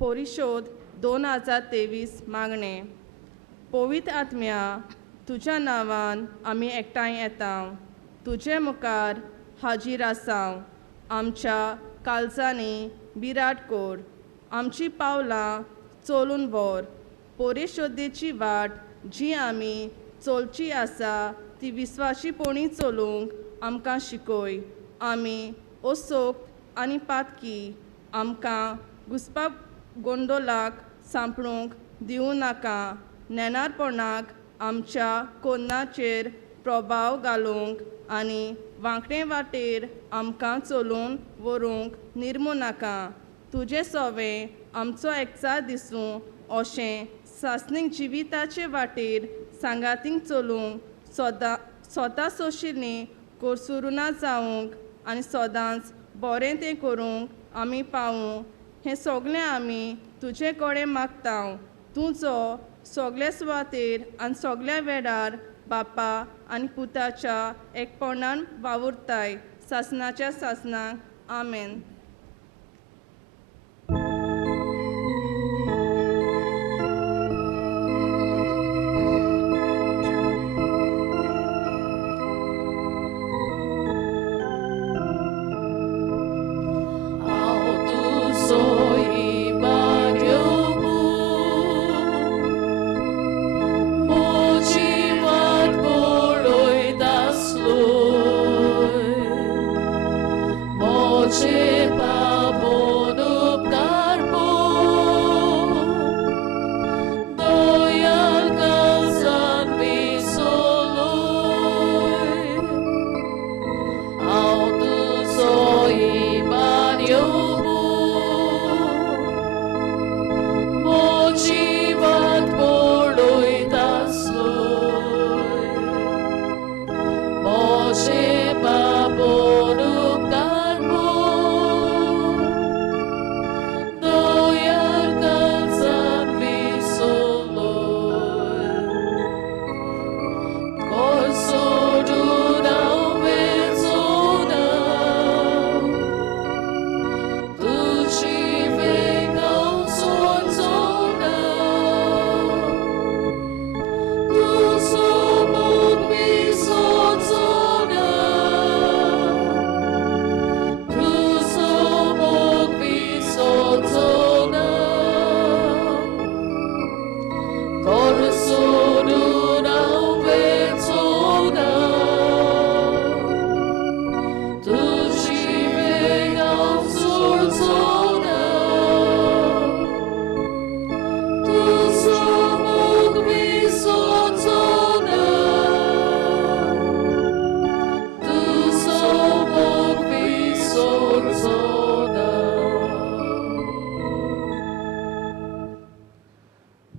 परिशोध 2023 मागणे. पवित्र आत्म्या, तुज्या नांवान आमी एकठांय येता. तुजे मुखार हाजीर आसा. आमच्या काळजांनी बिराट कोर. आमची पावलां चलून व्हर. परिशोधेची वाट जी आमी चलची आसा ती विस्वाशीपणी चलूंक आमकां शिकय. आमी असोक्त आनी पातकी आमकां घुसपा गोंडोलाक सांपळूंक दिवं नाका. नेनारपणाक आमच्या कोन्नाचेर प्रभाव घालूंक आनी वांकडे वाटेर आमकां चलून व्हरूंक निर्मू नाका. तुजें सोवें आमचो एकचार दिसूं अशें सासणीक जिविताचे वाटेर सांगातीक चलूंक स्वता सोशिल्लीं कोरसुरुना जावंक आनी सदांच बरें तें करूंक आमी पावूं. हें सगलें आमी तुजे कडेन मागता. तूं जो सगल्या सुवातेर आनी सगल्या वेळार बापा आनी पुताच्या एकपणान वावुरताय. सासणाच्या सासणाक आमेन.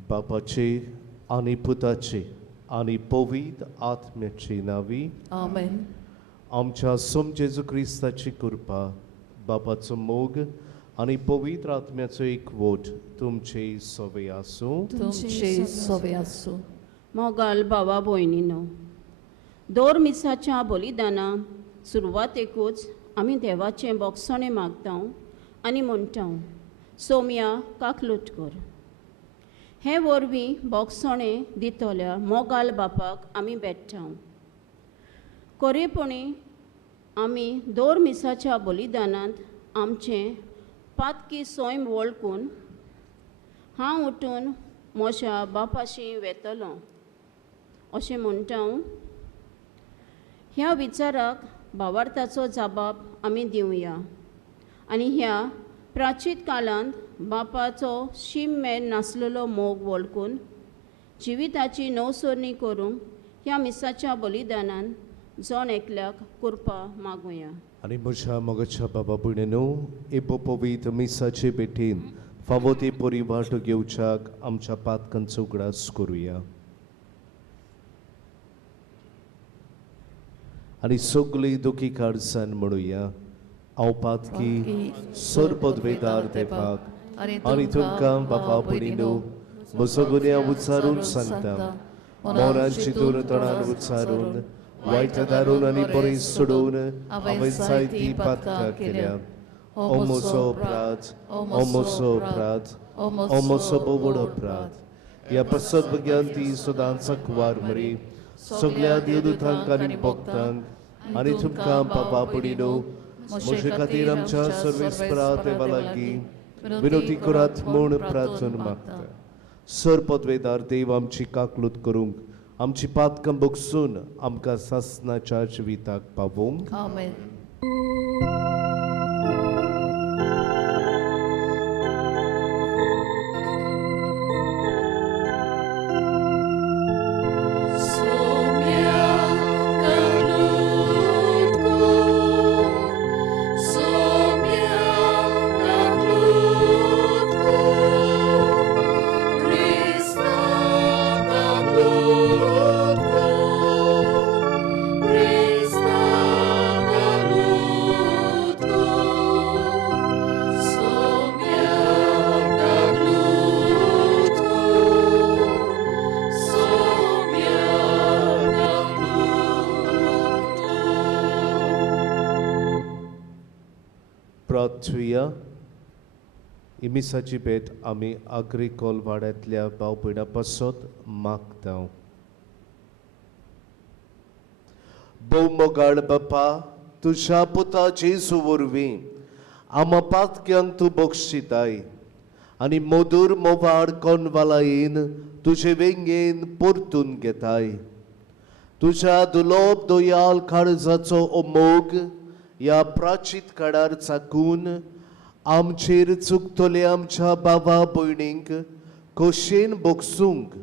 बापाचे आनी पुताचे आनी पवित्र आत्म्याची नावी आमेन. आमच्या सोम जेजू क्रिस्ताची कृपा, बापाचो मोग आनी पवित्र आत्म्याचो एकवट तुमचे सवे आसूं. तुमचे सवे आसूं. मोगाल भावा भयणीनो, दर मिसाच्या बलिदाना सुरवातेकूच आमी देवाचें बोगसणें मागता आनी म्हणटा, सोम्या काकलूट कर. हे वरवीं बोगसणें दितल्या मोगाल बापाक आमी भेटता. खरेपणी आमी दर मिसाच्या बलिदानांत आमचें पातकी सोयम वळखून हांव उठून म्हज्या बापाशी वेतलों अशें म्हणटा. ह्या विचाराक भावार्थाचो जबाब आमी दिवया आनी ह्या प्राचीत काळांत बापाचो शीम नासलेलो मोग वळखून जिविताची नवसोरणी करूंक ह्या मिसाच्या बलिदानान जण एकल्याक कृपा मागुया. आनी म्हज्या मोगाच्या बाबा भयणीनो, हे पवित्र मिसाचे भेटेन फावो ते परी वाटो घेवच्याक आमच्या पातकांचो उगडास करुया. आनी सगळी दुखी काळजान म्हणुया, हांव पातकी सर पदवेदार देवाक आनी तुमकां बाबा भयणीनो म्हजो गुन्यांव उच्चारून सांगता. मोरांची दोन तोंडान उच्चारून वायट दारून आनी बरें सोडून हांवें जायतीं पातकां केल्या. Omo sobrad, omo sobrad, omo sobobrad. Ja posodbegjanti sodansa kwarmri, sogliadi udutankan bogtank, ani tumkam papapudino, może katiramcha servis prate valagi, विनोती कुरात म्हूण प्रार्थना मागता सर पदवेदार देव आमची काकलूत करूंक आमची पातकां बगसून आमकां सासणाच्या जिविताक पावोवंक Amen. प्रार्थुया इमिसाची भेट आमी आग्री कोल वाड्यांतल्या भाव भयणां पासत मागता भोव मोगाळ बापा तुज्या पुता जेजू वरवीं आमा पातक्यांक तूं बक्षिताय आनी मधुर मोवाड कोनवालायेन तुजे वेंगेन परतून घेताय तुज्या दुलोप दोयाल काळजाचो मोग ह्या प्राचीत काळार चाकून आमचेर चुकतले आमच्या भावा भयणींक खोशेन बगसूंक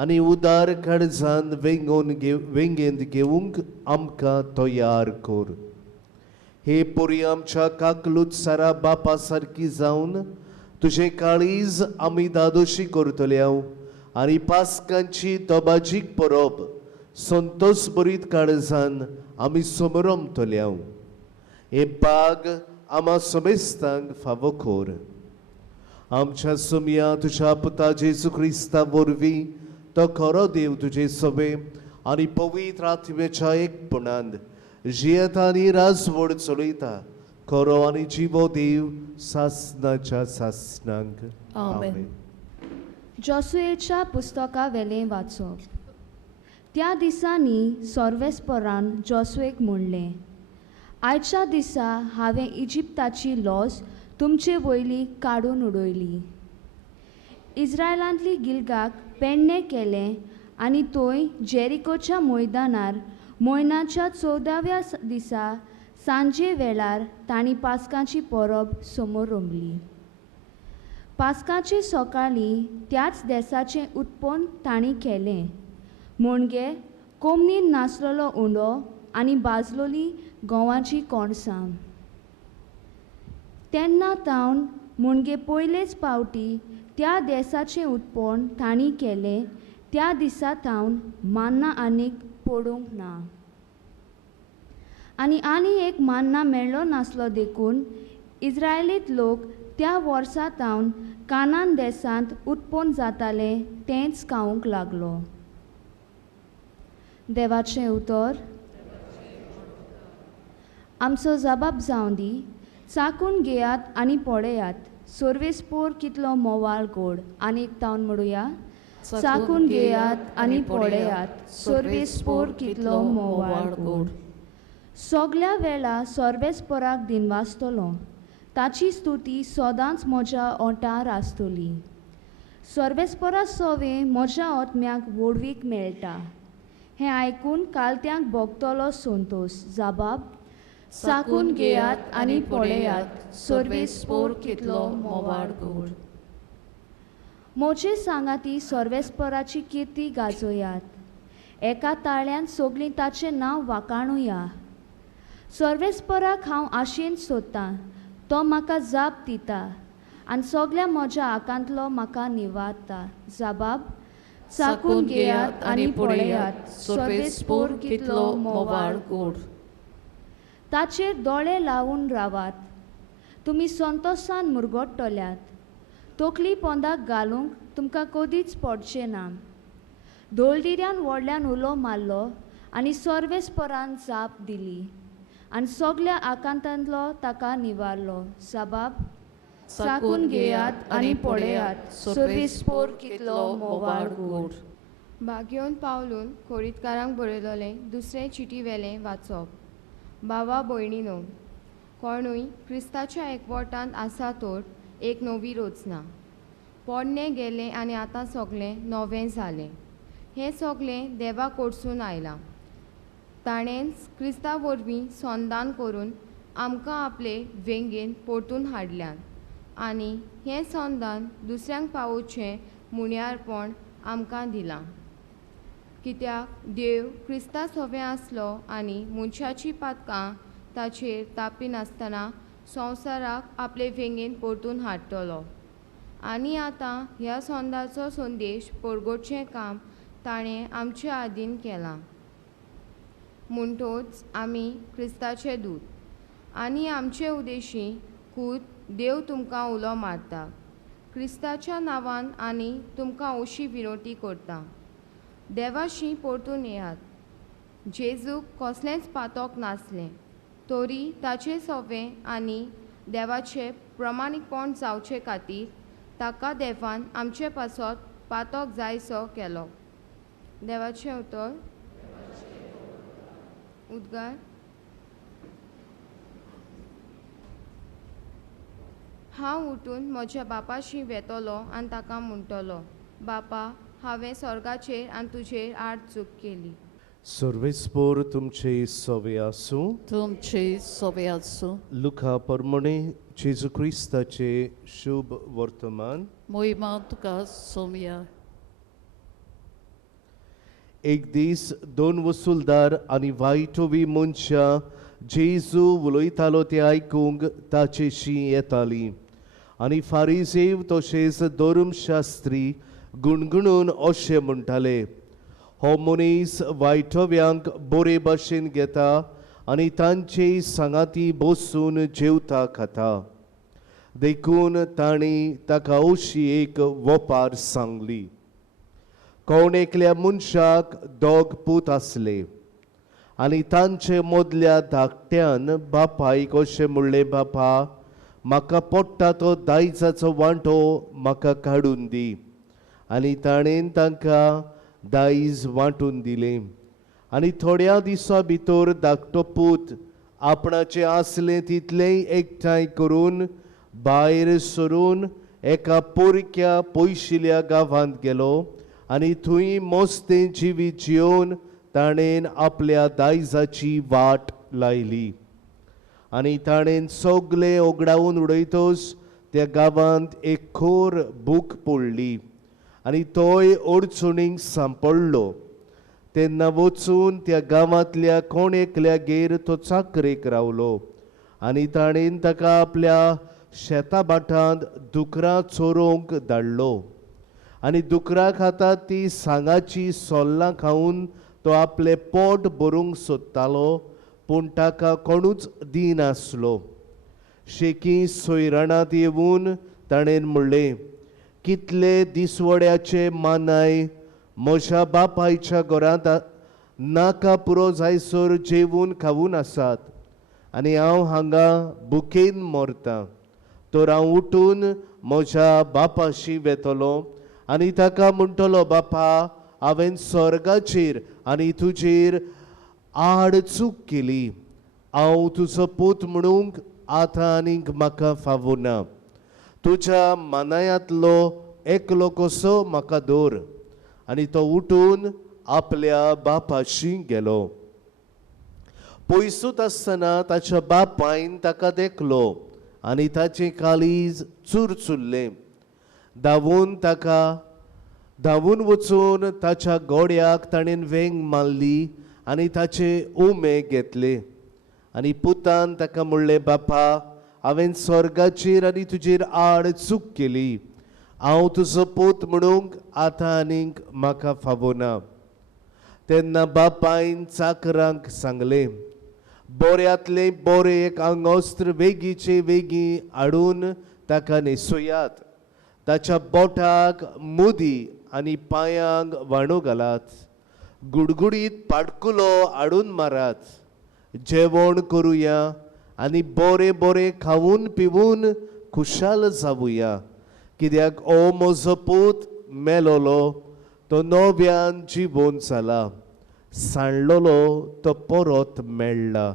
आनी उदार काळजान वेंगेंत घेवंक आमकां तयार कर हे पोरी आमच्या काकलूत सारा बापा सारकी जावन तुजें काळीज आमी दादोशी करतल्या आनी पास्कांची तोबाजीक परब संतोश बरीत काळजान आमी समरमतल्या हे बाग आमा समेस्तांक फावो कर आमच्या सुमया तुज्या पुता जेजू क्रिस्ता वरवीं तो खरो देव तुजे सवे आनी पवित्र आत्म्याच्या एकपणान जियेता आनी राजवड चलयता खरो आनी जिवो देव सासणाच्या सासणांक आमेन. जोसुएच्या पुस्तका वेलें वाचप त्या दिसांनी सर्वेस्परान जोसुएक म्हणलें आयच्या दिसा हांवें इजिप्ताची लॉस तुमचे वयली काडून उडयली इस्रायलांतली गिलगाक पेडणें केलें आनी थंय जेरिकोच्या मैदानार म्हयन्याच्या 14व्या दिसा सांजे वेळार तांणी पास्कांची परब समोर रंगली पास्काचे सकाळीं त्याच देसाचें उत्पन्न तांणी केलें म्हणजे कोमनीन नासलेलो उंडो आनी भाजलोली गंवाची कोणसां तेन्ना तावन म्हणजे पयलेच पावटी त्या देसाचें उत्पन्न तांणी केलें त्या दिसा तावन मान्ना आनीक पडूंक ना आनी एक मान्ना मेळ्ळो नासलो देखून इस्रायलीत लोक त्या वर्सा तावन कानान देसांत उत्पन्न जाताले तेंच खावंक लागलो देवाचें उतर आमचो जबाब जावं दी चाकून घेयात आनी पळयात सर्वेस्पोर कितलो मोवाळ गोड आनी तावन म्हणुया चाकून घेयात आनी पळयात सर्वेस्पोर कितलो मोवाळ गोड सगळ्या वेळा सर्वेस्पोराक दिनवासतलो ताची स्तुती सदांच म्हज्या ओंठार आसतली सर्वेस्पोरा सवे म्हज्या आत्म्याक वडवीक मेळटा हें आयकून कालत्यांक भोगतलो संतोश जबाब चाकून घेयात आनी पळयात सर्वेस्पोर कितलो मोवाळ गोड म्हजे सांगाती सर्वेस्पराची किर्ती गाजोयात एका ताळ्यान सगळीं ताचें नांव वाखाणुया सर्वेस्पराक हांव आशेन सोदतां तो म्हाका जाप दिता आनी सगळ्या म्हज्या आकांतलो म्हाका निवाडटा जबाब चाकून घेयात आनी पळयात सर्वेस्पोर कितलो मोवाळ गोड ताचेर दोळे लावून रावात तुमी संतोशान मुरगोडटल्यात तोकली पोंदाक घालूंक तुमकां कदींच पडचें ना धोलदिऱ्यान व्हडल्यान उलो मारलो आनी सर्वेस्परान जाप दिली आनी सगल्या आकांतांतलो ताका निवारलो. साबाब साकून घेयात आनी पळयात सर्वेस्पोर कितलो मोवाळ गोड. भाग्योन पावलून खोरीतकारांक बरयलोलें दुसरें चिटी वेलें वाचप. भावा भयणीनो, कोणूय क्रिस्ताच्या एकवटांत आसा तर एक नवी रचना. पोडणें गेलें आनी आतां सगलें नवें जालें. हें सगलें देवा कडसून आयलां. ताणेंच क्रिस्ता वरवीं संदान करून आमकां आपले वेंगेन परतून हाडल्यान आनी हें संदान दुसऱ्यांक पावोवचें मुण्यारपण आमकां दिलां. कित्याक देव क्रिस्ता सोबें आसलो आनी मनशाची पातकां ताचेर तापी नासतना संवसाराक आपले वेंगेन परतून हाडटलो. आनी आतां ह्या संदाचो संदेश परगटचें काम ताणें आमच्या आदीन केलां. म्हणटोच आमी क्रिस्ताचे दूत आनी आमचे उदेशी खूद देव तुमकां उलो मारता. क्रिस्ताच्या नांवान आनी तुमकां अशी विनोटी करता, देवाशी परतून येयात. जेजूक कसलेंच पातक नासलें, तरी ताचे सोबें आनी देवाचें प्रमाणीकपण जावचे खातीर ताका देवान आमचे पासत पातक जायसो केलो. देवाचें उतर. उद्गार. हांव उठून म्हज्या बापाशी वेतलो आनी ताका म्हणटलो, बापा, हांवें स्वर्गाचेर आनी तुजेर आड चूक केली. सर्वेस्पोर तुमचे सवे आसूं. तुमचे सोबे आसूं. लुका परमणे जेजू क्रिस्ताचे शुभ वर्तमान. मोहिमा तुका सोमया. एक दीस दोन वसूलदार आनी वायटोवी मनशां जेजू उलयतालो तें आयकूंक ताचेशी येतालीं. आनी फारिजेव तशेंच धर्मशास्त्री गुणगुणून अशें म्हणटाले, हो मनीस वायटव्यांक बरे भाशेन घेता आनी तांचे सांगाती बसून जेवता खाता. देखून तांणी ताका अशी एक वोपार सांगली. कोण एकल्या मनशाक दोग पूत आसले आनी तांचे मदल्या धाकट्यान बापायक अशें म्हणलें, बापा, म्हाका पडटा तो दायजाचो वांटो म्हाका काडून दी. आनी ताणें तांकां दायज वांटून दिलें. आनी थोड्या दिसां भितर धाकटो पूत आपणाचें आसलें तितलेंय एकठांय करून भायर सरून एका पोरक्या पयशिल्ल्या गांवांत गेलो आनी थंय मस्तें जिवीत जिवन ताणें आपल्या दायजाची वाट लायली. आनी ताणें सगलें ओगडावन उडयतच त्या गांवांत एक खोर भूक पडली आनी तोय अडचणींक सांपडलो. तेन्ना वचून त्या गांवांतल्या कोण एकल्यागेर तो चाकरेक रावलो आनी ताणें ताका आपल्या शेता भाटांत दुकरां चोरोवंक धाडलो. आनी दुकरां खाता ती सांगाची सोल्लां खावन तो आपलें पोट भरूंक सोदतालो, पूण ताका कोणूच दिनासलो. शेकी सोयराणांत येवून ताणें म्हणलें, कितले दिसवड्याचे मानाय म्हज्या बापायच्या घरांत नाका पुरो जायसर जेवून खावून आसात आनी हांव हांगा भुकेन मरतां. तर हांव उठून म्हज्या बापाशी वेतलो आनी ताका म्हणटलो, बापा, हांवें स्वर्गाचेर आनी तुजेर आड चूक केली. हांव तुजो पूत म्हणूंक आतां आनीक म्हाका फावना. तुज्या मानायांतलो एकलो कसो म्हाका दवर. आनी तो उठून आपल्या बापाशी गेलो. पयसूत आसतना ताच्या बापायन ताका देखलो आनी ताचें काळीज चुरचुरलें. धांवून वचून ताच्या गोड्याक ताणें वेंग मारली आनी ताचे उमे घेतले. आनी पुतान ताका म्हणलें, बापा, हांवें स्वर्गाचेर आनी तुजेर आड चूक केली. हांव तुजो पूत म्हणूंक आतां आनीक म्हाका फावना. तेन्ना बापायन चाकरांक सांगलें, बऱ्यांतलें बरें एक आंगोस्त्र वेगीचे वेगी हाडून ताका न्हेसोयात. ताच्या बोटाक मुदी आनी पांयांक वाणू घालात. गुडगुडीत पाडकुलो हाडून मारात. जेवण करुया आनी बरें बरें खावून पिवून खुशाल जावुया, कित्याक ओ म्हजो पूत मेलोलो तो नव्यान जिवोन जाला, सांडलोलो तो परत मेळ्ळा.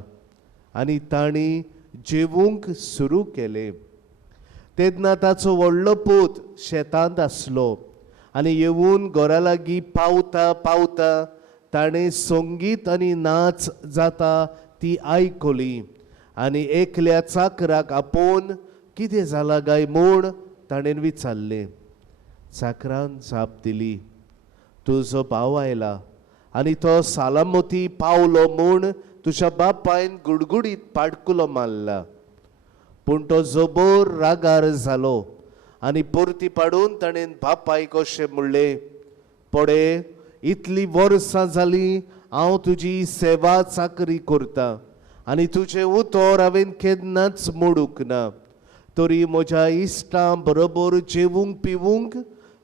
आनी तांणी जेवूंक सुरू केलें. तेन्ना ताचो व्हडलो पूत शेतांत आसलो आनी येवून घरा लागीं पावता पावता ताणें संगीत आनी नाच जाता ती आयकली आनी एकल्या चाकराक आपोवन कितें जालां काय म्हूण ताणें विचारलें. चाकरान जाप दिली, तुजो भाव आयला आनी तो सालामती पावलो म्हूण तुज्या बापायन गुडगुडीत पाडकुलो मारला. पूण तो जबर रागार जालो आनी परती पाडून ताणें बापायक अशें म्हणलें, पडे, इतलीं वर्सां जालीं हांव तुजी सेवा चाकरी करतां आनी तुजें उतर हांवें केन्नाच मोडूंक ना. तरी म्हज्या इश्टां बरोबर जेवूंक पिवूंक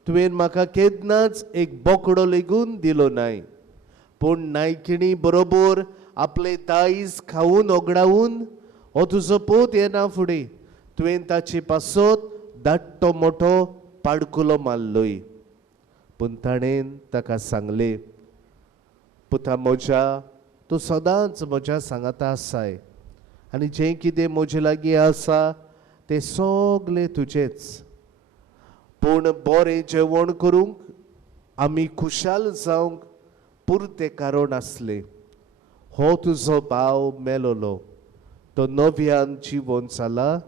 तुवें म्हाका केन्नाच एक बोकडो लेगून दिलो नाय. पूण नायकिणी बरोबर आपले दायज खावून ओगडावून हो तुजो पूत येना फुडें तुवें ताचे पासत धाकटो मोठो पाडकुलो मारलोय. पूण ताणें ताका सांगलें, पुता म्हज्या, तूं सदांच म्हज्या सांगाता आसाय आनी जें कितें म्हजे लागीं आसा तें सगलें तुजेंच. पूण बरें जेवण करूंक आमी खुशाल जावंक पुरतें कारण आसलें. हो तुजो भाव मेलोलो तो नव्यान जिवोन जाला,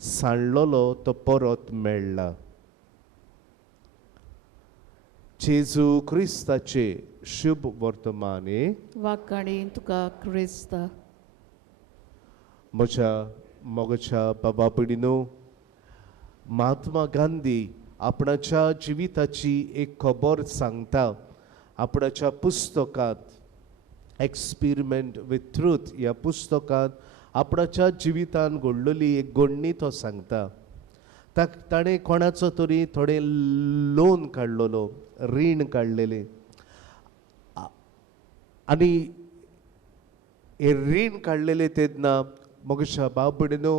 सांडलोलो तो परत मेळ्ळा. जेजू क्रिस्ताचे शुभ वर्तमाने वाकाणी तुका क्रिस्ता. म्हज्या मोगाच्या बाबा भयणीनो, महात्मा गांधी आपणाच्या जिविताची एक खबर सांगता आपणाच्या पुस्तकांत एक्सपेरिमेंट विथ ट्रूथ ह्या पुस्तकांत आपणाच्या जिवितान घडलेली एक घडणी तो सांगता. ताणें कोणाचो तरी थोडे लोन काडलेलो, रीण काडलेलें आनी हे रीण काडलेलें तेन्ना मोगाच्या बाब भयणीनो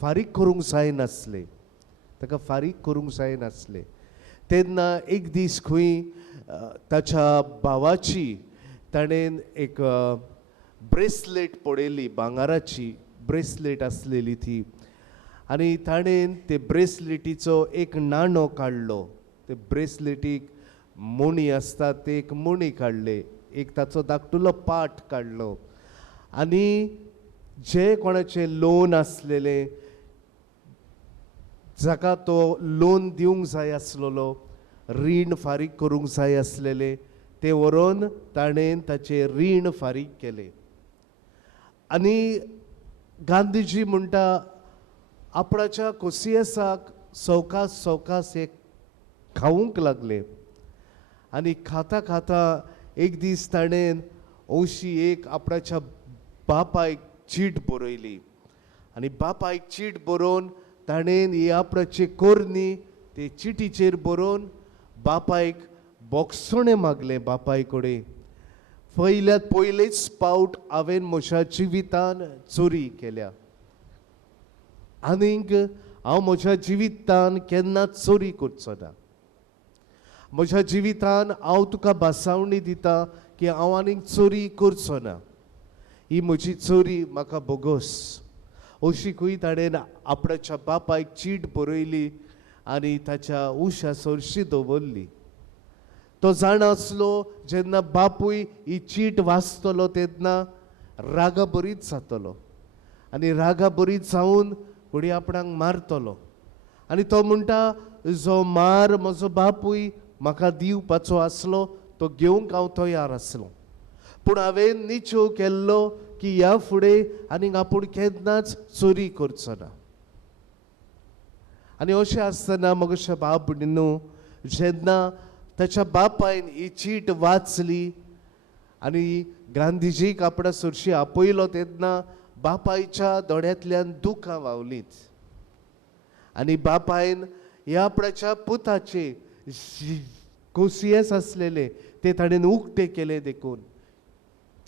फारीक करूंक जायनासलें, ताका फारीक करूंक जायनासलें. तेन्ना एक दीस खंय ताच्या भावाची ताणें एक ब्रेसलेट पळयली, भांगाराची ब्रेसलेट आसलेली ती, आनी ताणें ते ब्रेसलेटीचो एक नाणो काडलो. ते ब्रेसलेटीक मणी आसता ते एक मणी काडले, एक ताचो धाकटुलो पाट काडलो आनी जे कोणाचे लोन आसलेले, जाका तो लोन दिवंक जाय आसलेलो, रीण फारीक करूंक जाय आसलेले, ते व्हरोन ताणें ताचे रीण फारीक केलें. आनी गांधीजी म्हणटा आपणाच्या कोसियेसाक सवकास सवकास एक खावूंक लागले आनी खाता खाता एक दीस ताणें अशी एक आपणाच्या बापायक चीट बरयली आनी बापायक चीट बरोवन ताणें ही आपणाची कोरणी ते चिटीचेर बरोवन बापायक बोगसणें मागलें. बापाय कडेन पयलेच पावट हांवें म्हज्या जिवितान चोरी केल्या आनीक हांव म्हज्या जिवितान केन्नाच चोरी करचो ना. म्हज्या जिवितान हांव तुका भासावणी दिता की हांव आनीक चोरी करचो ना. ही म्हजी चोरी म्हाका बोगस. अशी खंय ताणें आपणाच्या बापायक चीट बरयली आनी ताच्या उश्या सरशी दवरली. तो जाणासलो जेन्ना बापूय ही चीट वाचतलो तेन्ना रागा बरीच जातलो आनी रागा बरीच जावन कोणी आपणाक मारतलो आनी तो म्हणटा जो मार म्हजो बापूय म्हाका दिवपाचो आसलो तो घेवंक हांव तयार आसलो, पूण हांवें निचो केल्लो की ह्या फुडें आनीक आपूण केन्नाच चोरी करचो ना. आनी अशें आसतना म्हज्या बाब भयणीनो, जेन्ना ताच्या बापायन ही चीट वाचली आनी गांधीजीक आपणा सरशी आपयलो तेन्ना बापायच्या दोळ्यांतल्यान दुखां व्हांवलींच आनी बापायन ह्या आपणाच्या पुताचे कोसियेस आसलेले ते ताणें उक्ते केले देखून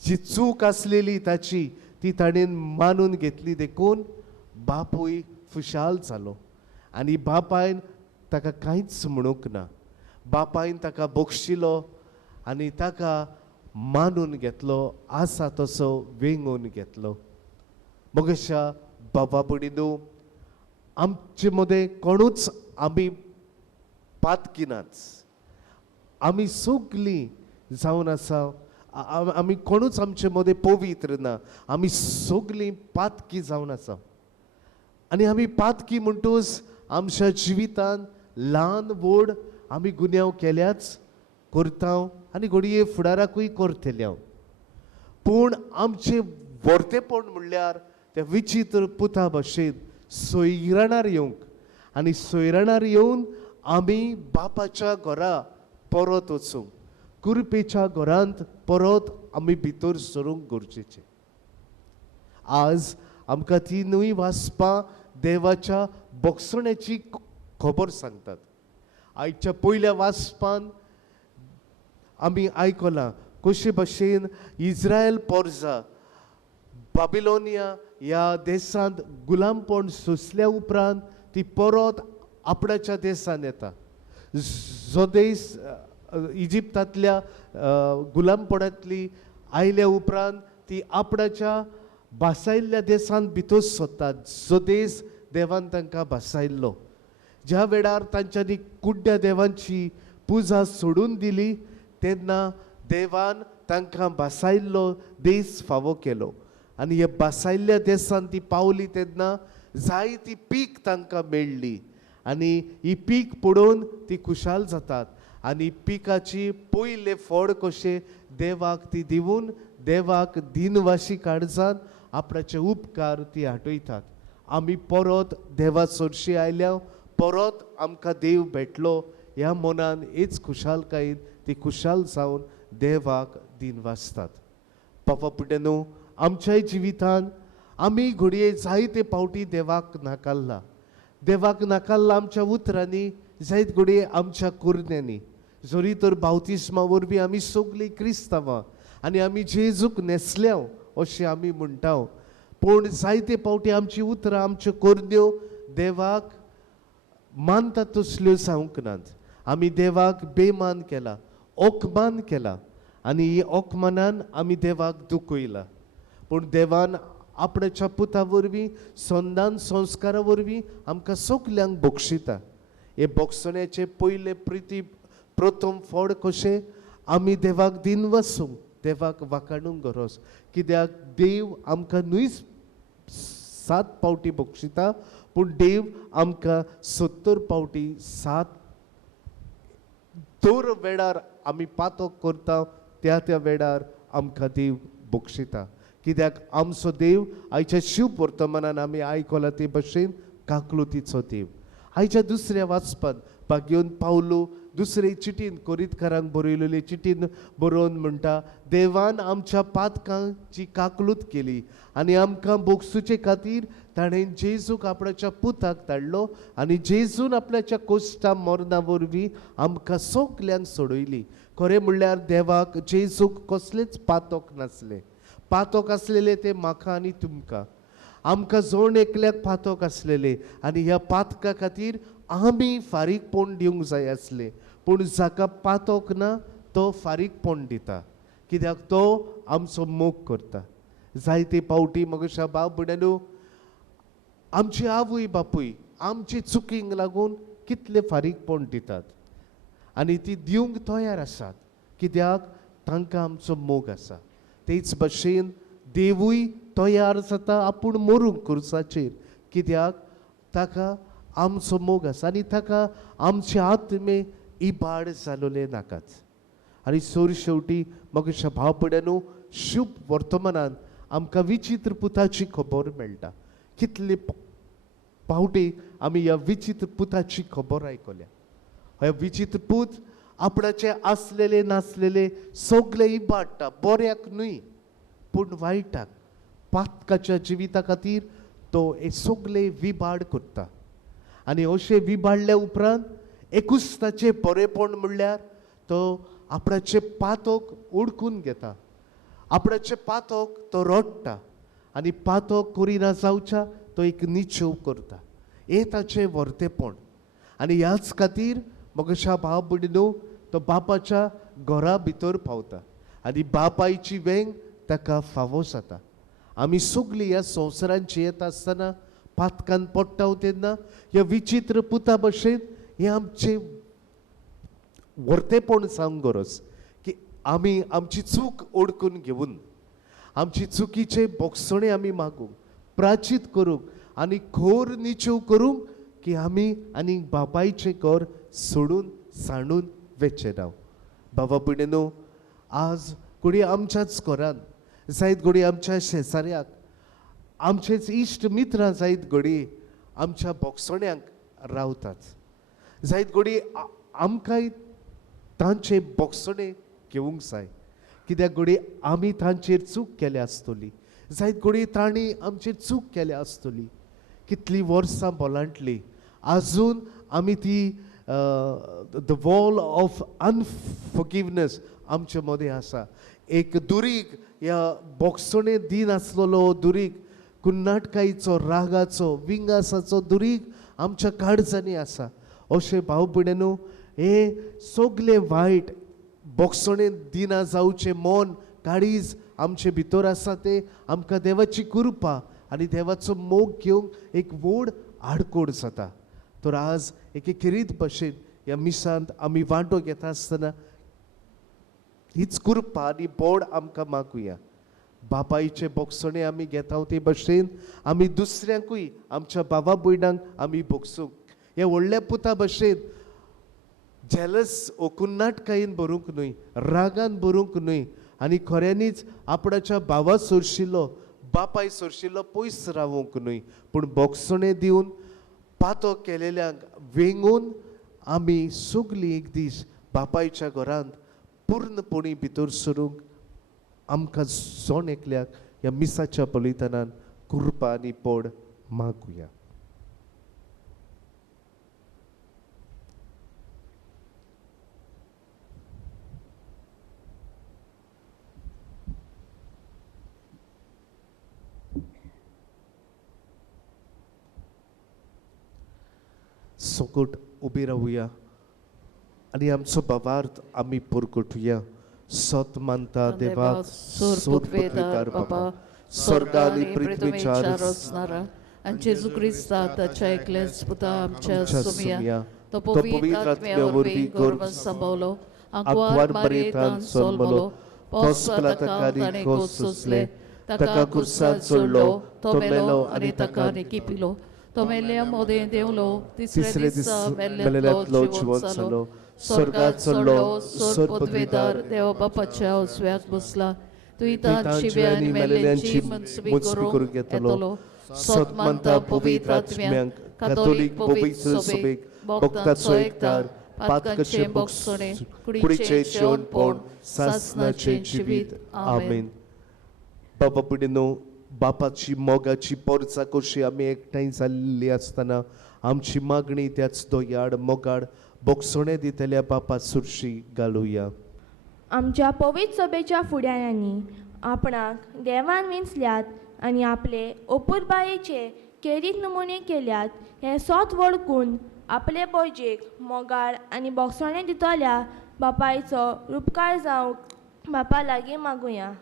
जी चूक आसलेली ताची ती ताणें मानून घेतली देखून बापूय खुशाल जालो आनी बापायन ताका कांयच म्हणूंक ना. बापायन ताका बक्षिलो आनी ताका मानून घेतलो, आसा तसो वेंगून घेतलो. मोगेशा बाबा भयणीनो, आमचे मदें कोणूच आमी पातकिनाच. आमी सगलीं जावन आसा, आमी कोणूच आमचे मदें पवित्र ना. आमी सगलीं पातकी जावन आसा आनी आमी पातकी म्हणटूच आमच्या जिवितान ल्हान व्हड आमी गुन्यांव केल्याच करता आनी घडये फुडाराकूय करतले. पूण आमचें वर्तेपण म्हणल्यार ते विचित्र पुता भशेन सोयराणार येवंक आनी सोयराणार येवन आमी बापाच्या घरा परत वचूंक, कुरपेच्या घरांत परत आमी भितर सरूंक गरजेचें. आज आमकां तिनूय वाचपां देवाच्या बक्षण्याची खबर सांगतात. आयच्या पयल्या वाचपान आमी आयकलां कशे भशेन इस्रायल पोरजा बाबिलोनिया ह्या देशांत गुलामपण सोंसल्या उपरांत ती परत आपणाच्या देशांत येता. जो देश इजिप्तांतल्या गुलामपणांतली आयल्या उपरांत ती आपणाच्या बासायल्ल्या देशांत भितर सोदतात, जो देश देवान तांकां बासायल्लो. ज्या वेळार तांच्यांनी कुड्ड्या देवांची पुजा सोडून दिली तेन्ना देवान तांकां बासायल्लो देश फावो केलो आनी ह्या बासायल्ल्या देशांत ती पावली तेन्ना जायती पीक तांकां मेळ्ळी आनी ही पीक पडोवन ती खुशाल जातात आनी पिकाची पयले फळ कशे देवाक ती दिवून देवाक दिनवाशी काळजान आपणाचे उपकार ती आठयतात. आमी परत देवा चडशी आयल्या, परत आमकां देव भेटलो ह्या मनान हेच खुशालकायेन ती खुशाल जावन देवाक दिन वाचतात. बाबा पुडेनो, आमच्याय जिवितान आमी घडये जायते फावटी देवाक नाकारला. देवाक नाकारला आमच्या उतरांनी, जायत घडये आमच्या कुरण्यांनी. जरी तर बावतिस्मा वरवीं आमी सगलीं क्रिस्तांवां आनी आमी जेजूक नेसल्या अशें आमी म्हणटा, पूण जायते फावटी आमची उतरां आमच्यो कुरण्यो देवाक मानतात तसल्यो जावंक नात. आमी देवाक बेमान केला, ओकमान केला आनी ही ओकमानान आमी देवाक दुखयला. पूण देवान आपणाच्या पुता वरवीं संदान संस्कारा वरवीं आमकां सगल्यांक बक्षिता. हे बक्षण्याचे पयले प्रथम फळ कशें आमी देवाक दिन वसूंक, देवाक वाखाणूंक गरज. कित्याक देव आमकां न्हय 7 फावटी बक्षिता, पूण देव आमकां 70 फावटी 7 दर वेळार आमी पातो करता त्या त्या वेळार आमकां देव बक्षिता. कित्याक आमचो देव आयच्या शिव वर्तमानान आमी आयकलां ते भशेन काकलुतीचो देव. आयच्या दुसऱ्या वाचपान भाग्योन पावलो दुसरे चिटीन कोरीतकारांक बरयलेले चिटीन बरोवन म्हणटा, देवान आमच्या पातकांची काकलूत केली आनी आमकां बोगसूचे खातीर ताणें जेजूक आपणाच्या पुताक धाडलो आनी जेजून आपल्याच्या कोश्टा मरणा वरवीं आमकां सगल्यांक सोडयली. खरें म्हणल्यार देवाक जेजूक कसलेच पातोक नासले. पातोक आसलेले ते म्हाका आनी तुमकां, आमकां जोण एकल्याक पातोक आसलेले आनी ह्या पातका खातीर आमी फारीकपण दिवंक जाय आसले. पूण जाका पातोक ना तो फारीकपण दिता, कित्याक तो आमचो मोग करता. जायते फावटी मगेशा भाव भयणीनो, आमची आवय बापूय आमची चुकींक लागून कितले फारीकपण दितात आनी ती दिवंक तयार आसात, कित्याक तांकां आमचो मोग आसा. तेच भशेन देवूय तयार जाता आपूण मरूंक क्रुसाचेर, कित्याक ताका आमचो मोग आसा आनी ताका आमचे आत्मे इबाड जालोले नाकात. आनी सोर शेवटी मगेशा भाव भयणीनो, शुभ वर्तमानान आमकां विचित्र पुताची खबर मेळटा. कितले फावटी आमी ह्या विचित्र पुताची खबर आयकल्या. हे विचित्र पूत आपणाचे आसलेले नासलेले सगळे इबाडटा, बऱ्याक न्हय पूण वायटाक. पातकाच्या जिविता खातीर तो हे सगळे विबाड करता आनी अशें विबाडल्या उपरांत एकुस्ताचें बरेपण म्हणल्यार तो आपणाचे पातोक ओळखून घेता, आपणाचे पातोक तो रोडटा आनी पातोक करिना जावच्या तो एक निचव करता. हे ताचें वर्तेपण. आनी ह्याच खातीर मोगेशा भाव भयणीनो तो बापाच्या घरा भितर पावता आनी बापायची वेंग ताका फावो जाता. आमी सगळीं ह्या संवसारांत येता आसतना पातकान पडटा तेन्ना ह्या विचित्र पुता भशेन हें आमचें वर्तेपण जावंक गरज की आमी आमची चूक ओळखून घेवन आमची चुकीचे बोगसणे आमी मागूंक प्राचीत करूंक आनी खोर निचव करूंक की आमी आनी बापायचें घर सोडून सांडून वेचे राव. बाबा भयणीनो आज कोणी आमच्याच घरांत जायत घडी आमच्या शेजाऱ्याक आमचेच इश्ट मित्रां जायत घडी आमच्या बोगसण्यांक रावतात. जायत घडी आमकांय तांचे बोगसणे घेवंक जाय कित्याक घडी आमी तांचेर चूक केल्या आसतली. जायत घडी तांणी आमचेर चूक केल्या आसतली. कितलीं वर्सां बोलांतली आजून आमी ती द वॉल ऑफ अनफॉरगिवनेस आमचे मदें आसा. एक दुरीग ह्या बोगसणे दिन आसलेलो दुरीग कुन्नाटकायेचो रागाचो विंगासाचो दुरीग आमच्या काळजांनी आसा. अशें भाव भयणीनो हे सगळे वायट बोगसणे दिना जावचे मन काळीज आमचे भितर आसा ते आमकां देवाची कृपा आनी देवाचो मोग घेवंक एक व्हड आडकोड जाता. तर आज एक खेरीत भशेन ह्या मिसांत आमी वांटो घेता आसतना हीच कृपा आनी बोड आमकां मागुया. बापायचे बोगसणे आमी घेता ते भशेन आमी दुसऱ्यांकूय आमच्या भावा भयणांक आमी बोगसूंक हे व्हडल्या पुता भशेन जेलस कुन्नाटकायेन बरूंक न्हय रागान बरूंक न्हय आनी खऱ्यांनीच आपणाच्या भावा सोरशिल्लो बापाय सोरशिल्लो पयस रावूंक न्हय पूण बोगसणे दिवन पातो केलेल्यांक वेंगून आमी सगळीं एक दीस बापायच्या घरांत पूर्णपणी भितर सरूंक आमकां जोण एकल्याक ह्या मिसाच्या बलिदानान कृपा आनी पोड मागुया. सोकोट उबी रावुया आनी आमचो भावार्थ आमी पुरगटुया. सत मानता देवा सोरपदवेदार बाबा स्वर्ग आनी पृथ्वीच्या रचणारा आणि जेजू क्रिस्ता ताच्या एकल्याच पुता आमच्या सुमिया तो पवित्र पवित्र आत्म्यावरवी गर्भ संभवलो आंकवार मरेतान सोलमलो पोस्पलातकारी कोस सुसले ताका कुर्सात चडलो तो मेलो आनी ताका किपिलो तो मेल्या मोदें देवलो तिसरे दीस मेलेल्यांतलो जिवंत जालो स्वर्गात चडलो सोरपदवेदार देवा बापाच्या उजव्याक बसला तुई तान शिव्यान मेल्यांची मनसुबी करूंक येतलो. सत मानता पवित्र आत्म्यांक कातोलीक पवित्र सभेक भक्ताचो एकठार पातकाचे बोगसणे कुडीचे जेवणपण सासणाचे जिवीत आमेन. बाबा भयणीनो बापाची मोगाची पोरचां कशी आमी एकठांय जाल्ली आसतना आमची मागणी त्याच दोयाड मोगाड बोगसणे दितल्या बापा सुरशी घालुया. आमच्या पवित्र सभेच्या फुडाऱ्यांनी आपणाक देवान विंचल्यात आनी आपले ओपुरबायेचे केरीत नमुने केल्यात हे सोत वळखून आपले बोजेक मोगाड आनी बोगसणे दितल्या बापायचो उपकार जावंक बापा लागीं मागुया.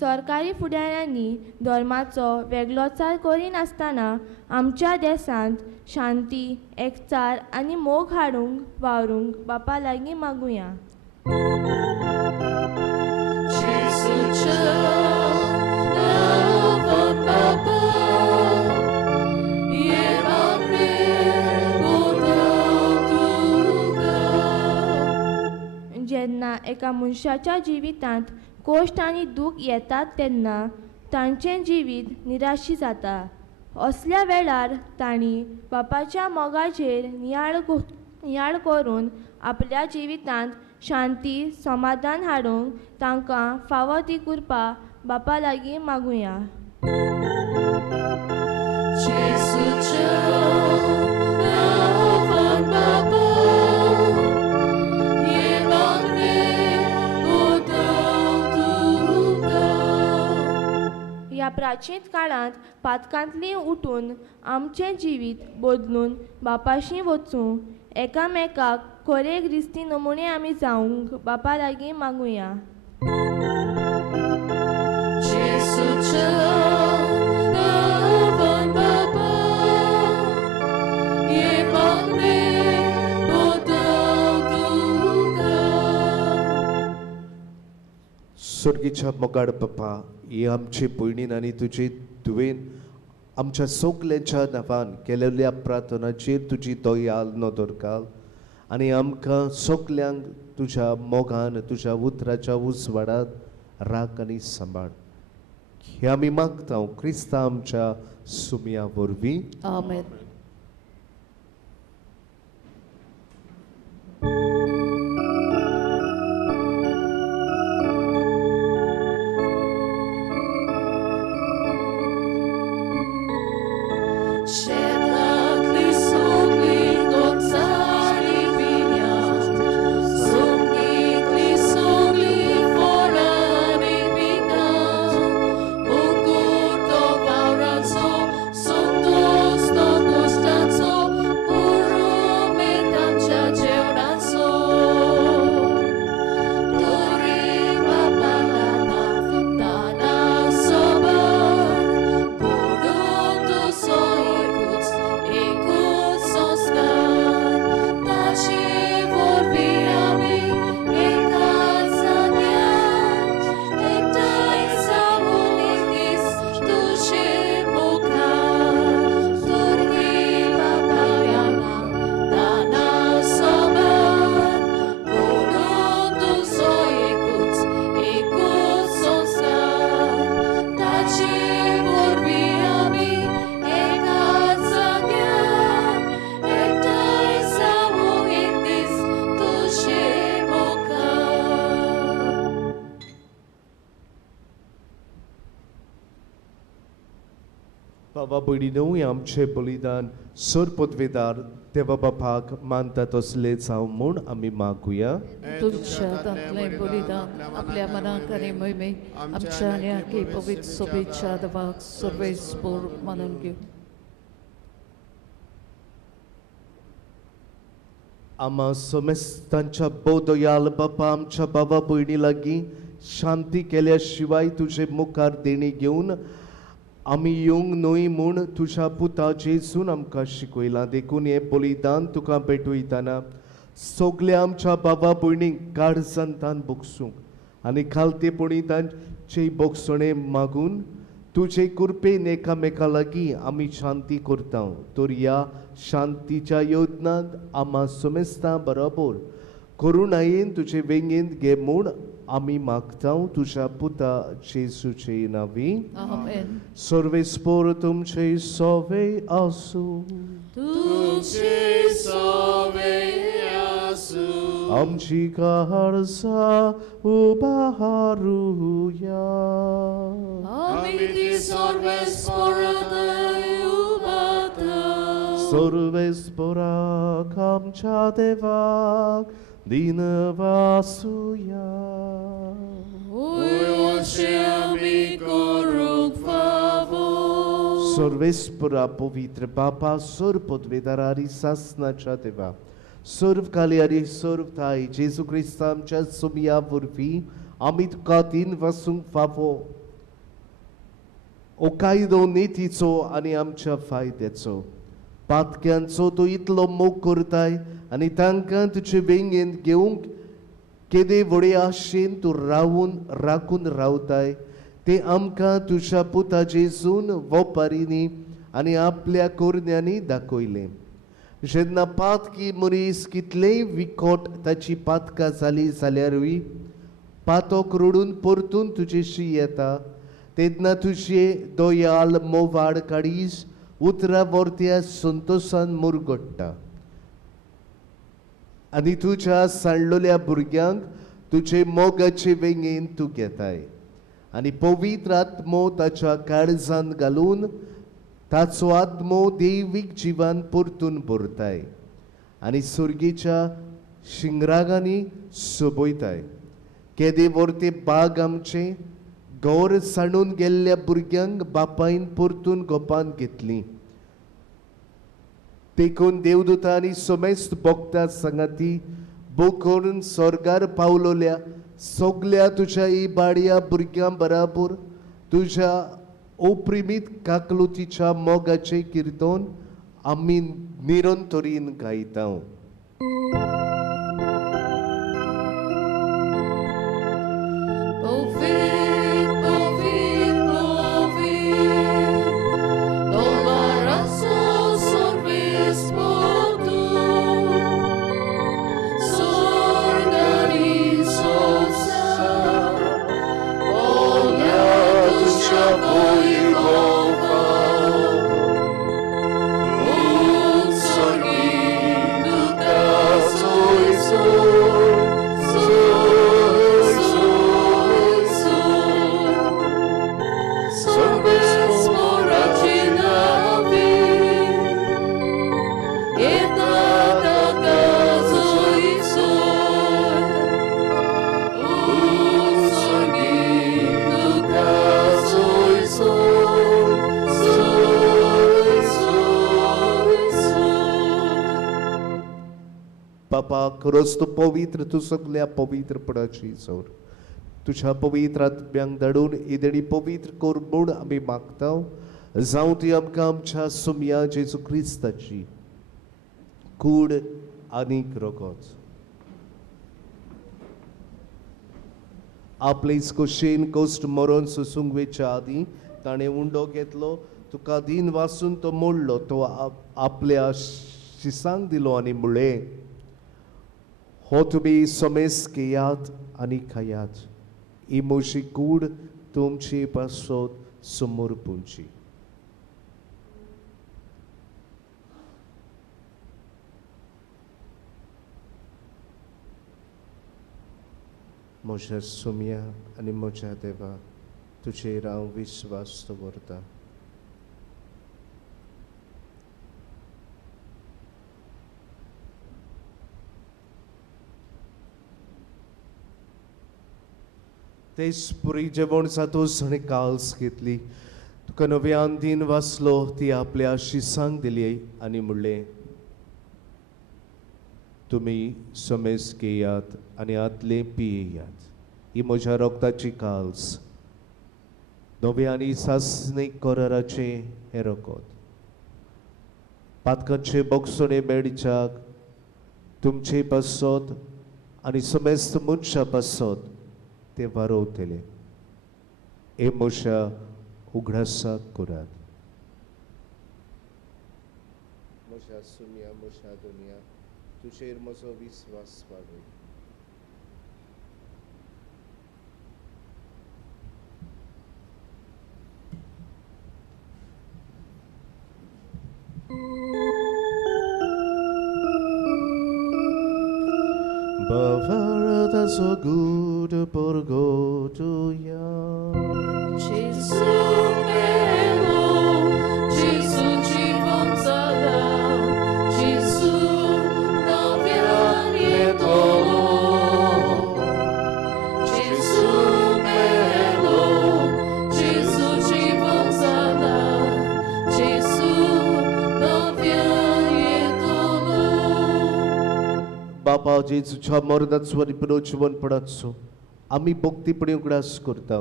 सरकारी फुडाऱ्यांनी धर्माचो वेगळोचार करिनासतना आमच्या देशांत शांती एकचार आनी मोग हाडूंक वावरूंक बापा लागीं मागुया. जेन्ना एका मनशाच्या जिवितांत कोश्ट आनी दूख येतात तेन्ना तांचें जिवीत निराशी जाता. असल्या वेळार तांणी बापाच्या मोगाचेर नियाळ करून आपल्या जिवितांत शांती समाधान हाडूंक तांकां फावो ती कृपा बापा लागीं मागुया. ह्या प्राचीन काळांत पातकांतली उठून आमचें जिवीत बदलून बापाशी वचूं एकामेकाक खरे क्रिस्ती नमुने आमी जावंक बापा लागीं मागुया. स्वर्गीच्या मोगाड बापा, ही आमची पयणीन आनी तुजी तुवेन आमच्या सगल्यांच्या नांवान केलेल्या प्रार्थनाचेर तुजी दयाल नदर घाल आनी आमकां सगल्यांक तुज्या मोगान तुज्या उतराच्या उजवाडांत राख आनी सांबाळ. हे आमी मागता क्रिस्ता आमच्या सुमया वरवीं. आमेन. बाबा भयणीनो, आमचे बलिदान सर पदवेदार देवा बापाक मानता तसले जावं म्हूण आमी मागुया. तुझ्या दांतलें बलिदान आपल्या मनाक आनी मोहिमेक आमच्या आनी आखी पवित्र सोबेच्या देवाक सर्वेस्पोर मानून घेऊ. आम्हा समेस्तांच्या बोदयाल बापा, आमच्या बाबा भयणी लागीं शांती केल्या शिवाय तुजे मुखार देणी घेवन आमी येवंक न्हय म्हूण तुज्या पुता जेजून आमकां शिकयलां. देखून हें बलिदान तुका भेटयतना सगल्या आमच्या बाबा भयणींक काळजांतान बोगसूंक आनी खालतेपणी तांचे बोगसणे मागून तुजे कृपेन एकामेका लागीं आमी शांती करता. तर ह्या शांतीच्या योजनांत आम्हा समेस्तां बरोबर करून आयेन तुजे वेंगेंत घे म्हूण आमी मागता तुज्या पुता जेजूचे नांवी. आमेन. सर्वेस्पोर तुमचे सोवे आसूं. तुमचे सोवे आसूं. आमची काळजां उबारूया. आमी ती सर्वेस्पोराक उबारता. सर्वेस्पोराक आमच्या देवाक दिन वासुया. सर्वेस्परा पवित्र बापा, सर्व पदवेदारारी सासनाच्या देवा, सर्व कालियारी सर्व थाय जेजू क्रिस्त आमच्या सुमया वरवीं आमी तुका दिन वासूंक फावो. ओ कायदो नितीचो आनी आमच्या फायद्याचो पातक्यांचो तूं इतलो मोग करताय आनी तांकां तुजे वेंगेंत घेवंक केदे व्हडे आशेन तूं राखून रावताय ते आमकां तुज्या पुता जेजून वोपारीनी आनी आपल्या कोरण्यांनी दाखयलें. जेन्ना पातकी मनीस कितलेय विकोट ताची पातकां जाली जाल्यारूय पातोक रडून परतून तुजेशी येता तेन्ना तुजे दोयाल मोवाड काळीज उतरा वर्त्या संतोशान मुरगडटा आनी तुज्या सांडलोल्या भुरग्यांक तुजे मोगाचे वेंगेन तूं घेताय आनी पवित्र आत्मो ताच्या काळजांत घालून ताचो आत्मो दैवीक जिवान परतून भरताय आनी सुर्गेच्या शिंगरागांनी सोबयताय. केदे वर्ते बाग आमचे गौर सांडून गेल्ल्या भुरग्यांक बापायन परतून गोपान घेतली. देखून देवदूता आनी समेस्त भक्तां सांगाती बो करून स्वर्गार पावलोल्या सगल्या तुज्या इबाड्या भुरग्यां बराबर तुज्या ओप्रिमीत काकलुतीच्या मोगाचे किर्तन आमी निरंतरीन गायता. बापा खरोच तू पवित्र, तू सगळ्या पवित्रपणाची जोर तुझ्या पवित्र आत्म्यांक धाडून इदडी पवित्र कर म्हूण आमी मागता. जावं ती आमकां आमच्या सुमया जेजू क्रिस्ताची कूड आनीक रगत आपले खोशेन कश्ट मरण सोसूंक वेच्या आदीं ताणें उंडो घेतलो, तुका दिन वाचून तो मोडलो, तो आपल्या शिसांक दिलो आनी म्हळें हो तुमी समेस घेयात आनी खायात, ही म्हजी कूड तुमची पासत समोर पुंची. म्हज्या सुमया आनी म्हज्या देवा तुजेर हांव विश्वास दवरतां. तेच पुरी जेवण जातोच ताणें काल्स घेतली, तुका नव्यान दिन वाचलो, ती आपल्या शिसांक दिली आनी म्हणलें तुमी समेस घेयात आनी आदले पियेयात, ही म्हज्या रगताची काल्स, नवे आनी सासणीक कराराचे हें रगत. पातकांचे बोगसोणे मेळच्याक तुमचे पासत आनी समेस्त मनशां पासत ते वारोवतले. हे म्हज्या उगडासाक करात. म्हज्या सुमया, म्हज्या दुनिया तुजेर म्हजो विस्वास वाडय. Bavara so good porgotuya. Gesù mio, Gesù ci consola, Gesù non viene dolore. Gesù mio, Gesù ci consola, Gesù non viene dolore. बापा जेजूच्या मरणाचो आनी पुनर्जीवनपणाचो आमी भक्तीपणे उगडास करता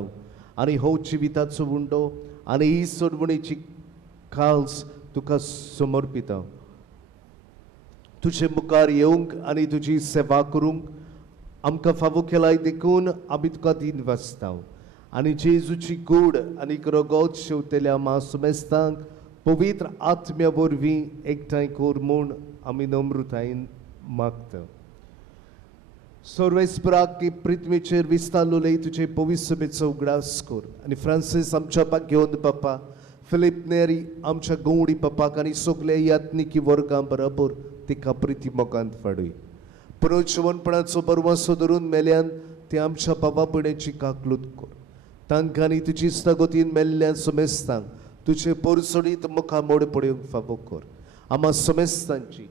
आनी हो जिविताचो उंडो आनी ही सोडवणेची काल्स तुका समर्पिता. तुजे मुखार येवंक आनी तुजी सेवा करूंक आमकां फावो केलाय देखून आमी तुका दिन वाचता आनी जेजूची कूड आनी रगत शेवतेल्या मासुमेस्तांक पवित्र आत्म्या वरवीं एकठांय कर म्हूण आमी नम्रतायेन मागता. सर्वेस्पराक की पृथ्वीचेर विस्तारलोले तुजे पवित्र सभेचो उगडास कर आनी फ्रांसीस आमच्या घेवन बापा, फिलिप नेरी आमच्या गवडी बापाक आनी सगल्या यात्निकी वर्गां बरोबर तिका प्रिती मोगांत वाडय. पुनर्जीवनपणाचो बरवासो धरून मेल्यान ते आमच्या बाबा भयणेची काकलूत कर. तांकां आनी तुजी इश्टागोतीन मेल्ल्या सोमेस्तांक तुजे पोरसोडीत मुखार मोड पडूंक फावो कर. आम्हा सोमेस्तांची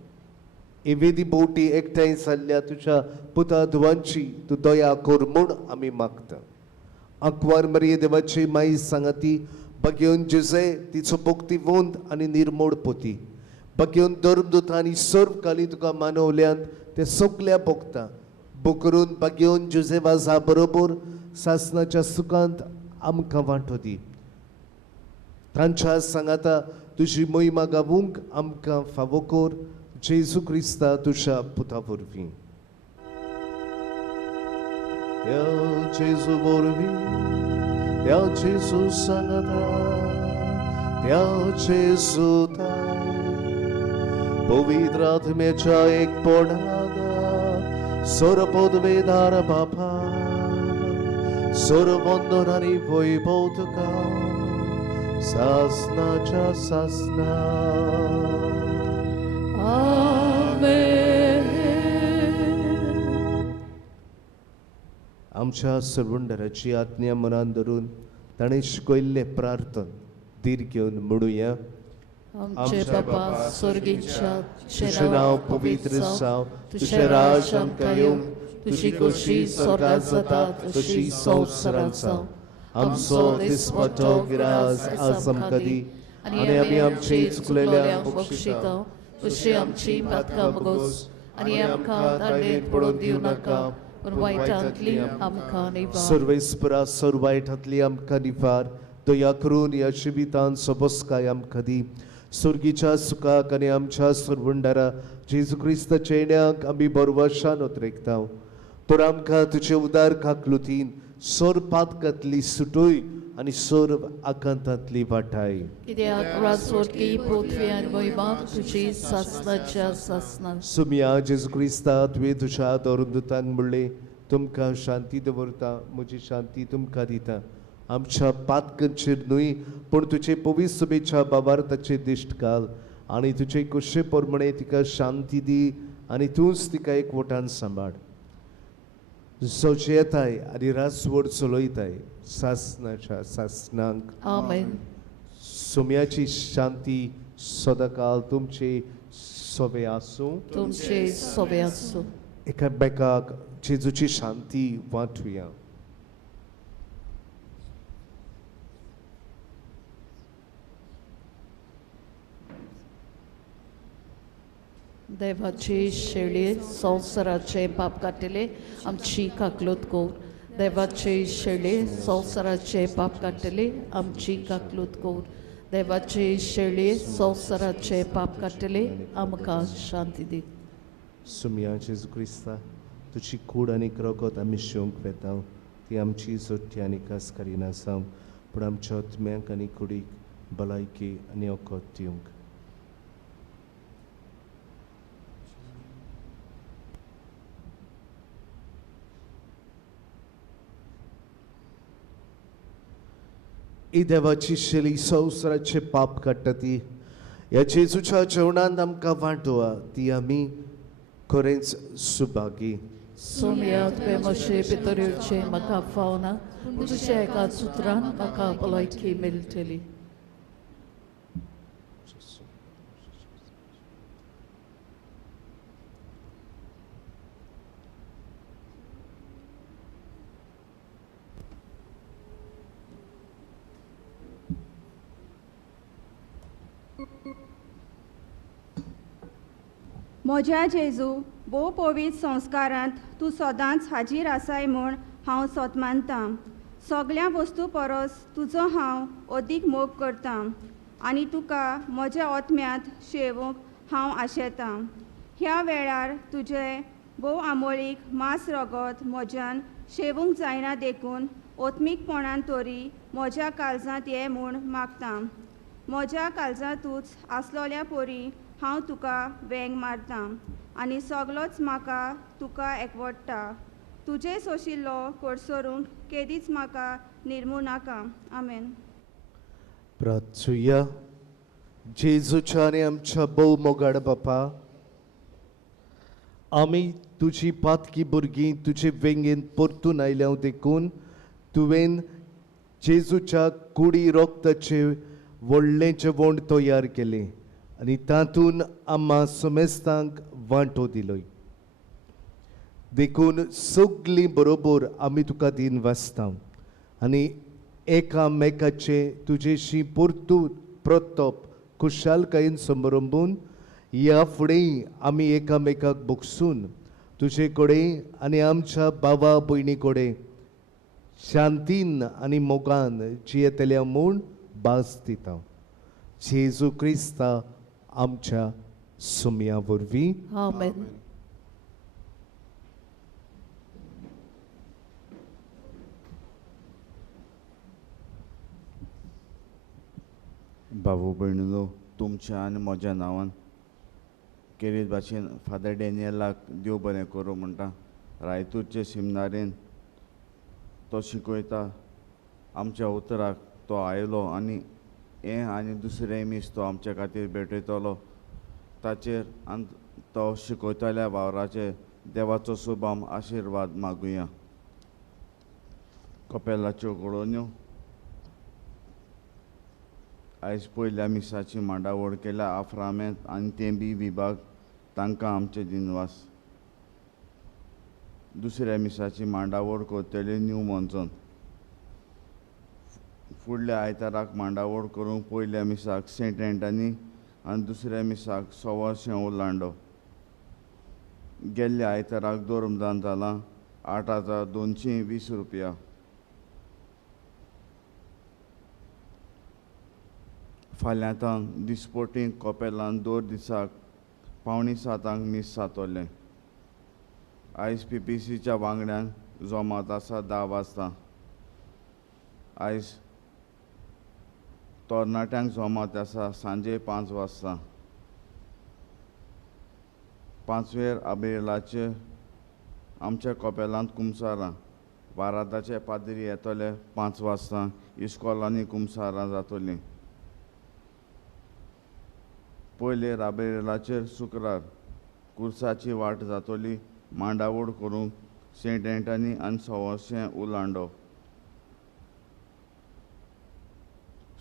एवेदी बोटी एकठांय जाल्ल्या तुज्या पुता धुवांची तूं दया कर म्हूण आमी मागता. आंकवार मरिये देवाची माई सांगाती बगेवन जुजे तिचो भोक्तिवंत आनी निर्मोळ पोती बगेवन धर्मदूतांनी सर्व काली तुका मानवल्यांत ते सगल्या भोगता बोकरून बगेवन जुजे वाजा बरोबर सासनाच्या सुखांत आमकां वांटो दी. तांच्या सांगाता तुजी मोहिमा गावूंक आमकां फावो कर. जेजू क्रिस्ता तुज्या पुता वरवीं. त्या जेजू वरवीं त्या जेजू सांगाता त्या जेजू पवित्र आत्म्याच्या एकपणान सोरपदवेदार बापा सोरवंदन आनी वैभव तुका सासनाच्या सासना. आमच्या सर्वंडराची आज्ञा मनान धरून ताणें शिकयल्ले प्रार्थन धीर घेवन म्हणुया. आमचे बापा स्वर्गीच्या तुझे नाव पवित्र जावं तुझे राज आमकां येवं तुजी कशी स्वर्गांत जाता तशी संवसारांत जावं. आमचो दिसपट्टो गिरास आज आमकां दी आनी आमी आमची चुकलेल्यांक बक्षिता तशी आमची पातकां मागोस आनी आमकां दांडेर पडून दिवं नाका पूण वायटांतली आमकां निवार. सर्वेस्परा सर्व वायटांतली आमकां निवार. दया करून ह्या जिवितांत सबस्काय आमकां दी. सुर्गीच्या सुखाक आनी आमच्या सर्वंडारा जेजू क्रिस्ताच्या येण्याक आमी बरवशान उतरेकता. तर आमकां तुजे उदार काकलुतीन सोर पातकांतली सुटोय आनी सोर आकांतांतली वाटाय. कित्याक राजवटी पृथ्वी आनी महिमा तुजी सासनाच्या सासनान. सुम्या जेजू क्रिस्ता तुवें तुज्या धर्मदूतांक म्हणलें तुमकां शांती दवरता म्हजी शांती तुमकां दिता. आमच्या पातकांचेर न्हय पूण तुजे पवित्र सभेच्या भावार्थाचेर दिश्ट घाल आनी तुजे कुशे प्रमाणे तिका शांती दी आनी तूंच तिका एकवटान सांबाळ. सोजेताय आनी रासवड चलयताय सासनाच्या सासनांक. आमेन. सुम्याची शांती सदांकाल तुमचे सोबे आसूं. तुमचे सोबे आसूं. एकामेकाक जेजूची शांती वांटुया. देवाची शेळये संवसाराचे पाप काडटले आमची काकलूत कोर. देवाचे शेळये संवसाराचे पाप काडटले आमची काकलूत कोर. देवाचे शेळये संवसाराचे पाप काडटले आमकां शांती दी. सुम्या जेजू क्रिस्ता तुजी कूड आनी रगत आमी शिवंक वेता ती आमची जोडटी आनी कासकारी नासाव पूण आमच्या आत्म्याक आनी कुडीक भलायकी आनी ओकोत दिवंक. ही देवाची शेली संवसाराचे पाप काडटा ती ह्या जेजूच्या जेवणांत आमकां वांटोवा ती आमी खरेंच सुभागी. सोम्या तुवें म्हजे भितरचे म्हाका फावना पूण तुज्या एका सुत्रान म्हाका भलायकी मेळटली. म्हज्या जेजू भोव पवित्र संस्कारांत तूं सदांच हाजीर आसाय म्हूण हांव सोत मानतां. सगळ्या वस्तू परस तुजो हांव अदीक मोग करतां आनी तुका म्हज्या आत्म्यांत शेवूंक हांव आशेतां. ह्या वेळार तुजें भोव आमोळीक मांस रगत म्हज्यान शेवूंक जायना देखून ओत्मीकपणान तरी म्हज्या काळजांत ये म्हूण मागतां. म्हज्या काळजांतूच आसलोल्या पोरी हांव तुका वेंग मारतां आनी सगलोच म्हाका तुका एकवटता. तुजे सोशिल्लो कोडसरूंक केदीच म्हाका निर्मू नाका. आमेन. प्रार्थुया. जेजूच्या आनी आमच्या भोव मोगाड बापा आमी तुजी पातकी भुरगीं तुजे वेंगेन परतून आयल्या देखून तुवें जेजूच्या कुडी रोगताचे व्हडलें जेवण तयार केलें आनी तातूंत आम्हा समेस्तांक वांटो दिलोय. देखून सगलीं बरोबर आमी तुका दिन वाचता आनी एकामेकाचे तुजेशी परतप खुशालकायेन समारंभून ह्या फुडें आमी एकामेकाक बोगसून तुजे कडेन आनी आमच्या भावा भयणी कडेन शांतीन आनी मोगान जियेतल्या म्हूण भास दिता. जेजू क्रिस्ता आमच्या सुमया वरवीं. आमेन. भाऊ भयणीनो, तुमच्या आनी म्हज्या नांवान केरीत भाशेन फादर डॅनियलाक देव बरें करूं म्हणटा. रायतूरचे सिमनारेन तो शिकयता. आमच्या उतराक तो आयलो आनी हें आनी दुसरें मीस तो आमचे खातीर भेटयतलो. ताचेर तो शिकयतल्या वावराचेर देवाचो शुभम आशिर्वाद मागुया. कपेलाच्यो कळोन्यो. आयज पयल्या मिसाची मांडावळ केल्या आफ्रामेंत आनी तेंबी विभाग तांकां आमचे दिनवास. दुसऱ्या मिसाची मांडावळ करतले न्यू मोन्झोन. फुडल्या आयताराक मांडावळ करूंक पयल्या मिसाक सेंट एंटनी आनी दुसऱ्या मिसाक सवाशें ओलांडो. गेल्ल्या आयताराक धोर्मदान जालां 8,220 रुपया. फाल्यांतान दिसपोटीं कोपेलान 2 दिसाक 6:45 मीस जातोलें. आयज PPCच्या वांगड्यान जोमात आसा 10 वाजता. आयज तरणाट्यांक जोमात आसा सांजे 5 वाजता. 5वेर अब्रिलाचे आमच्या कोपेलांत कुमसारां. वारादाचे पाद्री येतले 5 वाजता. इस्कॉलांनी कुमसारां जातलीं. पयले राबेलाचेर शुक्रार कुर्साची वाट जातली. मांडावळ करूंक सेंट एंटनी आनी सवाशें ओलांडो.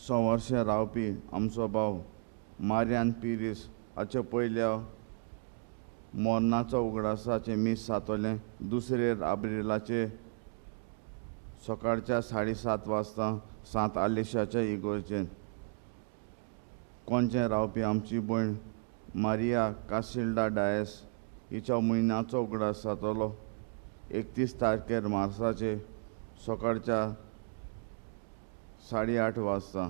सवाशें रावपी आमचो भाव मारियान पिरीस हाचे पयल्या मोर्नाचो उगडासाचें मीस जातलें. दुसरेर अब्रिलाचे सकाळच्या 7:30 वाजता सांत आलेशाच्या इगोर्जेन. कोणचें रावपी आमची भयण मारिया कासिल्डा डायस हिच्या म्हयन्याचो उगडास जातलो 31 तारखेर मार्साचे सकाळच्या 8:30 वाजता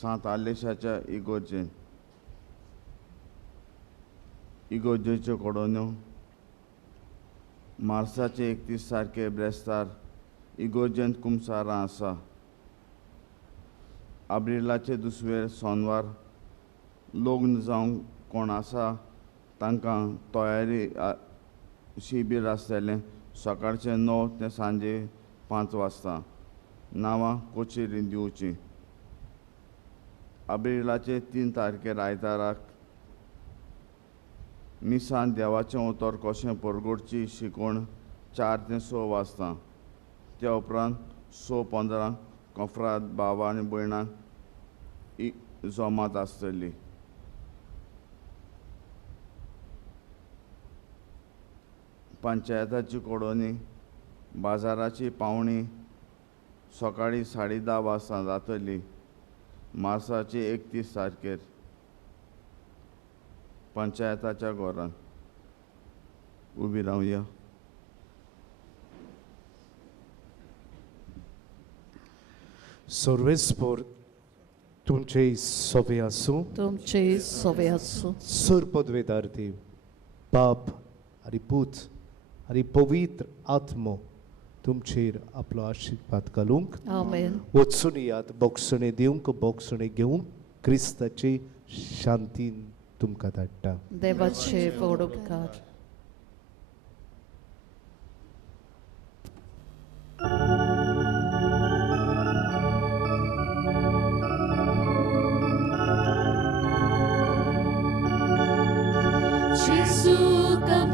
सांत आलेशाच्या इगोर्जेन. इगोर्जेच्यो कोडोन्यो. मार्साचे 31 तारखेर ब्रेस्तार इगोर्जेंत कुमसारां आसा. अब्रिलाचे दुसवेर सोनवार लग्न जावंक कोण आसा तांकां तयारी शिबीर आसतलें सकाळचे 9 ते सांजे 5 वाजता. नांवां कोचेरीन दिवचीं. अब्रिलाचे 3 तारखेर आयताराक मिसान देवाचें उतर कशें परगोडची शिकवण 4 ते 6 वाजता. त्या उपरांत 6:15 कोफ्रात भावां आनी भयणांक जोमात आसतली. पंचायताची कोडोनी. बाजाराची पावणी सकाळीं 10:30 वाजता जातली. मार्साची 31 तारखेर पंचायताच्या घरांत. उबी रावया. सर्वेस्पर तुमचे सोबे आसूं. तुमचे सोबे आसूं. सरपदवेदार देव बाप आनी पूत आनी पवित्र आत्मो तुमचेर आपलो आशिर्वाद घालूंक. आमेन. वचून यात बोगसणे दिवंक बोगसणे घेवंक क्रिस्ताची शांतीन तुमकां धाडटा. देवाचे व्हड उपकार. Gesù, come